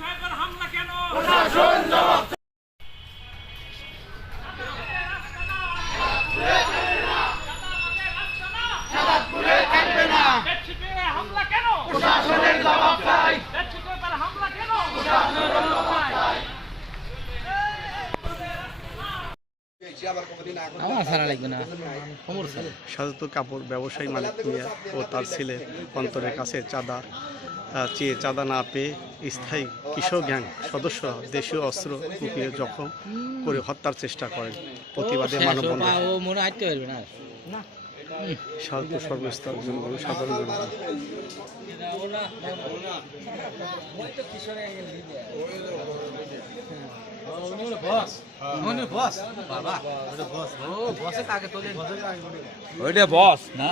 বিধায়কের হামলা কেন? হামলা কেন? প্রশাসনের জবাব চাই। হামলা কেন? সাজাতো কাপড় ব্যবসায়ী মালিক মিয়া ও তার ছেলে অন্তরের কাছে চাঁদা না পেয়ে স্থায়ী কৃষক গ্যাং সদস্য দেশীয় অস্ত্র কুপিয়ে জখম করে হত্যার চেষ্টা করেন। প্রতিবাদে মানববন্ধন সাজাতো সর্বস্তর জনগণ সাধারণ জনগণ। ওইটা বস না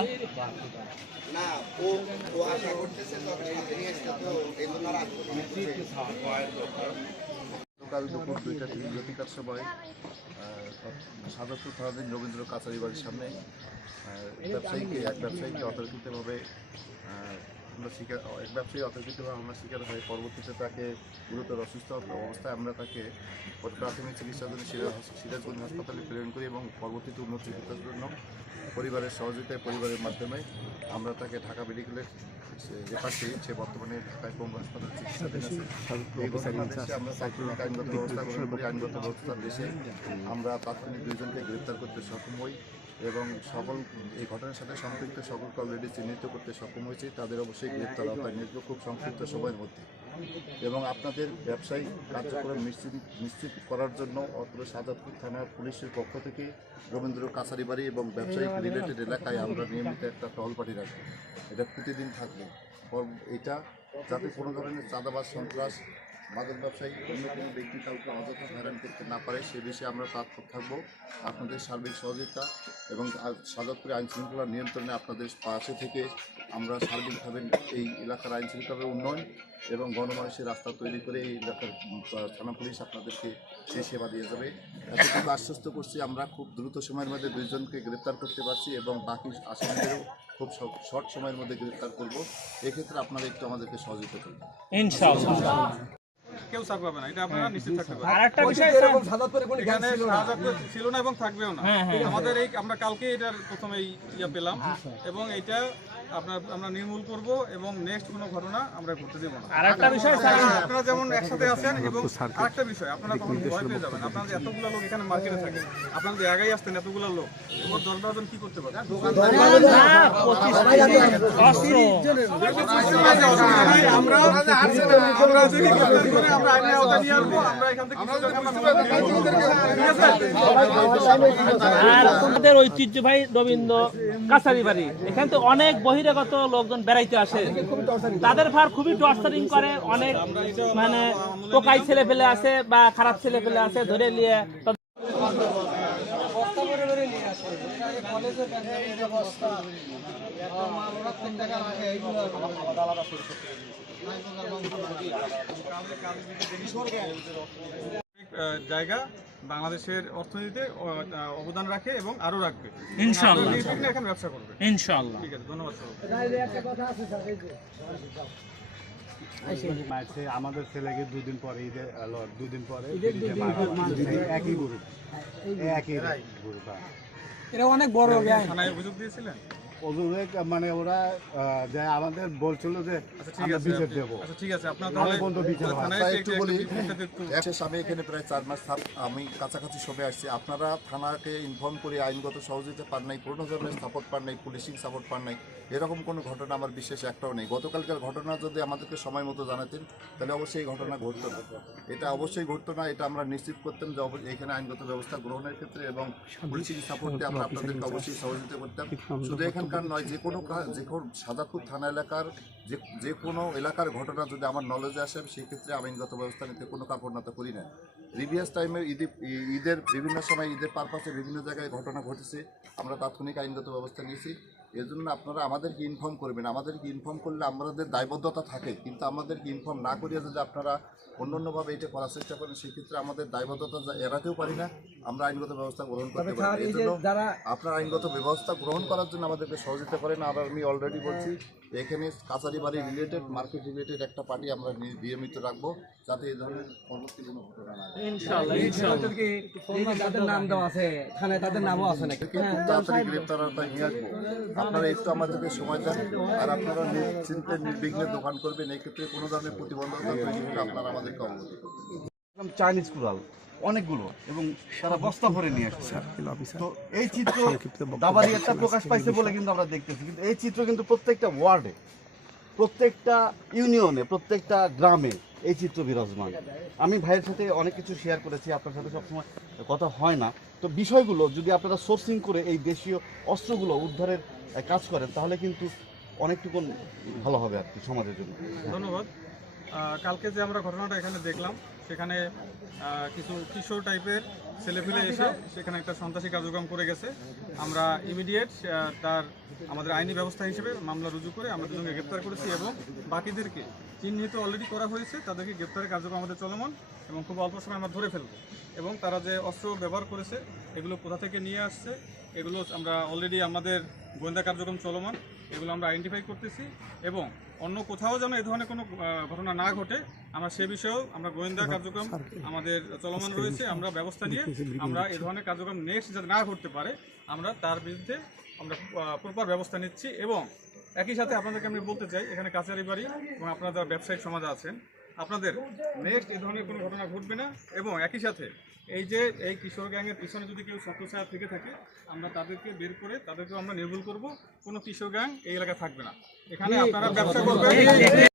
সকাল দুপুর 2:30 সময় সাজাদপুর থানাধীন রবীন্দ্র কাছারি বাড়ির সামনে এক ব্যবসায়ীকে অতর্কিতভাবে আমরা শিকার হয়ে পরবর্তীতে তাকে গুরুতর অসুস্থ অবস্থায় আমরা তাকে প্রাথমিক চিকিৎসার জন্য সিরাজগঞ্জ হাসপাতালে প্রেরণ করি এবং পরবর্তীতে উন্নত চিকিৎসার জন্য পরিবারের সহযোগিতায় পরিবারের মাধ্যমে আমরা তাকে ঢাকা মেডিকেলের পাশেই সে বর্তমানে ঢাকায় পঙ্গু হাসপাতালে চিকিৎসাধীন আছে। এই ঘটনার দেশে আমরা তাৎক্ষণিক আইনগত ব্যবস্থা গ্রহণ করি। আইনগত ব্যবস্থার দেশে আমরা তাৎক্ষণিক দুইজনকে গ্রেপ্তার করতে সক্ষম হই এবং এই ঘটনার সাথে সম্পৃক্ত সকলকে অলরেডি চিহ্নিত করতে সক্ষম হয়েছে। তাদের অবশ্যই গ্রেপ্তার আওতায় নিয়ে খুব সংক্ষিপ্ত সময়ের মধ্যে এবং আপনাদের ব্যবসায়িক কার্যক্রম নিশ্চিত করার জন্য অত্র সাজাদপুর থানার পুলিশের পক্ষ থেকে রবীন্দ্র কাছারি বাড়ি এবং ব্যবসায়িক রিলেটেড এলাকায় আমরা নিয়মিত একটা টহল পার্টি রাখবো। এটা প্রতিদিন থাকবে। এটা যাতে কোনো ধরনের চাঁদাবাজ সন্ত্রাস মাদক ব্যবসায়ী অন্য কোনো ব্যক্তি কাউকে অযথা হয়রান করতে না পারে সে বিষয়ে আমরা তৎপর থাকবো। আপনাদের সার্বিক সহযোগিতা এবং সাজাদপুরে আইন শৃঙ্খলা নিয়ন্ত্রণে আপনাদের পাশে থেকে আমরা সার্বিকভাবে এই এলাকার আইন শৃঙ্খলার উন্নয়ন এবং গণমানুষের রাস্তা তৈরি করে এই এলাকার থানা পুলিশ আপনাদেরকে সেই সেবা দিয়ে যাবে। এতটুকু আশ্বস্ত করছি আমরা খুব দ্রুত সময়ের মধ্যে দুইজনকে গ্রেপ্তার করতে পারছি এবং বাকি আসামিদেরও খুব শর্ট সময়ের মধ্যে গ্রেপ্তার করব। এক্ষেত্রে আপনারা একটু আমাদেরকে সহযোগিতা করবেন ইনশাআল্লাহ। কেউ ছাড় পাবে না, এটা আপনারা নিশ্চিত থাকতে পারেন। আরেকটা বিষয় এখানে সাজাদপুর ছিল না এবং থাকবেও না। আমাদের এই আমরা কালকে এটার প্রথমে পেলাম এবং এইটা আমরা নির্মূল করব এবং নেক্সট কোনো ঘটনা আমরা ঘটতে দেব না। আরেকটা বিষয় আপনারা যেমন একসাথে আছেন এবং আরেকটা বিষয় আপনারা কখন ভয় পেয়ে যাবেন। আপনাদের এতগুলো লোক এখানে মার্কেটে থাকে, আপনারা যদি আগাই আসতেন এতগুলো লোক তোমার 10-12 জন কি করতে পারে? আমাদের ঐতিহ্যবাহী রবীন্দ্র কাছারি বাড়ি, এখানে তো অনেক বহিরাগত লোকজন বেড়াইতে আসে, তাদের ভার খুবই টর্চারিং করে। অনেক মানে টোকাই ছেলে ফেলে আছে বা খারাপ ছেলে ফেলে আছে ধরে নিয়ে জায়গা বাংলাদেশের অর্থনীতিতে অবদান রাখে এবং আরো রাখবে ইনশাআল্লাহ। এখন ব্যবসা করবে ইনশাআল্লাহ। ঠিক আছে, ধন্যবাদ। আমাদের ছেলেকে দুদিন পরে একই গ্রুপ এরা অনেক বড় গ্যাং। থানায় অভিযোগ দিয়েছিলেন? মানে ওরা আমাদের বলছিল যে আমরা বিচার দেবো। ঠিক আছে, আপনার আমি এখানে প্রায় 4 মাস আমি কাছাকাছি সময় আসছি। আপনারা থানাকে ইনফর্ম করে আইনগত সহযোগিতা পান নাই, কোনো ধরনের সাপোর্ট পান নাই, পুলিশিং সাপোর্ট পান নাই, এরকম কোনো ঘটনা আমার বিশেষ একটাও নেই। গতকালকার ঘটনা যদি আমাদেরকে সময় মতো জানাতেন তাহলে অবশ্যই এই ঘটনা ঘটতো না। এটা অবশ্যই ঘটতো না, এটা আমরা নিশ্চিত করতাম যে এখানে আইনগত ব্যবস্থা গ্রহণের ক্ষেত্রে এবং পুলিশিং সাপোর্টে আমরা আপনাদেরকে অবশ্যই সহযোগিতা করতাম। শুধু এখানকার নয়, যে কোনো সাজাদপুর থানা এলাকার যে কোনো এলাকার ঘটনা যদি আমার নলেজে আসে সেক্ষেত্রে আইনগত ব্যবস্থা নিতে কোনো কার্পণ্যতা করি না। প্রিভিয়াস টাইমে ঈদের বিভিন্ন সময় ঈদের পারপাসে বিভিন্ন জায়গায় ঘটনা ঘটেছে, আমরা তাৎক্ষণিক আইনগত ব্যবস্থা নিয়েছি। এর জন্য আপনারা আমাদেরকে ইনফর্ম করবেন। আমাদেরকে ইনফর্ম করলে আমাদের দায়বদ্ধতা থাকে, কিন্তু আমাদেরকে ইনফর্ম না করিয়া যদি আপনারা অন্যান্যভাবে এটা করার চেষ্টা করেন, সেক্ষেত্রে আমাদের দায়বদ্ধতা এড়াতেও পারি না, আমরা আইনগত ব্যবস্থা গ্রহণ করতে পারি। এই জন্য আপনার আইনগত ব্যবস্থা গ্রহণ করার জন্য আমাদেরকে সহযোগিতা করেন। আর আমি অলরেডি বলছি, এখানে কাছারি বাড়ি রিলেটেড, মার্কেট রিলেটেড একটা পার্টি আমরা নিয়মিত রাখবো, যাতে এই ধরনের পরবর্তী কোনো ঘটনা না হয়। ইনশাআল্লাহ ইনশাআল্লাহ তাদের নাম দেওয়া আছে, থানায় তাদের নামও আছে নাকি? খুব তাড়াতাড়ি গ্রেপ্তার আওতায় নিয়ে আসবো। আপনারা একটু আমাদেরকে সময় দেন, আর আপনারা নিশ্চিন্তে নির্বিঘ্নে দোকান করবেন। এই ক্ষেত্রে কোনো ধরনের প্রতিবন্ধকতা তৈরি হলে আপনারা আমাদেরকে অবগত করবেন। চাইনিজ কুড়াল অনেকগুলো, এবং তারা বস্তা ভরে নিয়ে আসছে। তো এই চিত্র দাবারি একটা প্রকাশ পাইছে বলে কিন্তু আমরা দেখতেছি, কিন্তু এই চিত্র কিন্তু প্রত্যেকটা ওয়ার্ডে, প্রত্যেকটা ইউনিয়নে, প্রত্যেকটা গ্রামে এই চিত্র বিরাজমান। আমি ভাইয়ের সাথে অনেক কিছু শেয়ার করেছি, আপনার সাথে সবসময় কথা হয় না। তো বিষয়গুলো যদি আপনারা সোর্সিং করে এই দেশীয় অস্ত্রগুলো উদ্ধারের কাজ করেন, তাহলে কিন্তু অনেকটুকু ভালো হবে আর কি সমাজের জন্য। ধন্যবাদ। কালকে যে আমরা ঘটনাটা এখানে দেখলাম, সেখানে কিছু কিশোর টাইপের ছেলেপেলে এসে সেখানে একটা সন্ত্রাসী কার্যক্রম করে গেছে। আমরা ইমিডিয়েট তার আমাদের আইনি ব্যবস্থা হিসেবে মামলা রুজু করে আমরা দুজনকে গ্রেপ্তার করেছি, এবং বাকিদেরকে চিহ্নিত অলরেডি করা হয়েছে। তাদেরকে গ্রেপ্তারের কার্যক্রম আমাদের চলমান, এবং খুব অল্প সময় আমরা ধরে ফেলবো। এবং তারা যে অস্ত্র ব্যবহার করেছে, এগুলো কোথা থেকে নিয়ে আসছে, এগুলো আমরা অলরেডি আমাদের গোয়েন্দা কার্যক্রম চলমান, এগুলো আমরা আইডেন্টিফাই করতেছি। এবং অন্য কোথাও যেন এই ধরনের কোনো ঘটনা না ঘটে, আমরা সে বিষয়েও আমরা গোয়েন্দা কার্যক্রম আমাদের চলমান রয়েছে। আমরা ব্যবস্থা নিয়ে আমরা এই ধরনের কার্যক্রম নেক্সট যাতে না ঘটতে পারে, আমরা তার বিরুদ্ধে আমরা প্রপার ব্যবস্থা নিচ্ছি। এবং একই সাথে আপনাদেরকে আমি বলতে চাই, এখানে কাছারি বাড়ি এবং আপনারা যারা ব্যবসায়িক সমাজ আছেন, আপনাদের নেক্সট এই ধরনের কোনো ঘটনা ঘটবে না। এবং একই সাথে এই যে এই কিশোর গ্যাংয়ের পিছনে যদি কেউ ছত্রছায়া থেকে থাকে, আমরা তাদেরকে বের করে তাদেরকেও আমরা নির্মূল করব। কোনো কিশোর গ্যাং এই এলাকায় থাকবে না। এখানে আপনারা ব্যবসা করবেন।